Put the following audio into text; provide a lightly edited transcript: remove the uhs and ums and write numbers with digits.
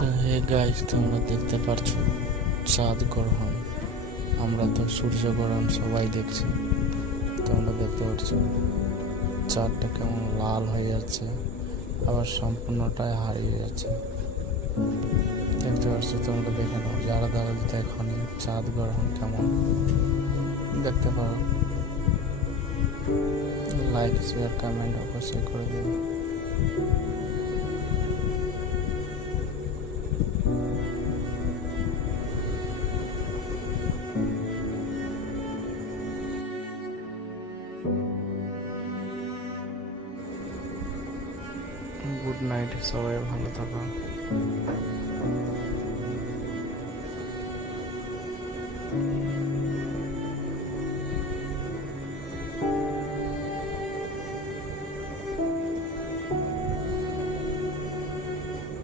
তো hey guys, তোমরা দেখতে পারছো চাঁদ গ্রহণ। আমরা তো সূর্যগ্রহণ সবাই দেখছি। তোমরা দেখতে পাচ্ছ চাঁদটা কেমন লাল হয়ে যাচ্ছে, আবার সম্পূর্ণটাই হারিয়ে যাচ্ছে। দেখতে পাচ্ছ, তোমরা দেখে নাও, যারা দ্বারা দেখনি চাঁদ গ্রহণ কেমন দেখতে পারো। লাইক শেয়ার কমেন্ট অবশ্যই করে দেবে। গুড নাইট, সবাই ভালো থাকো।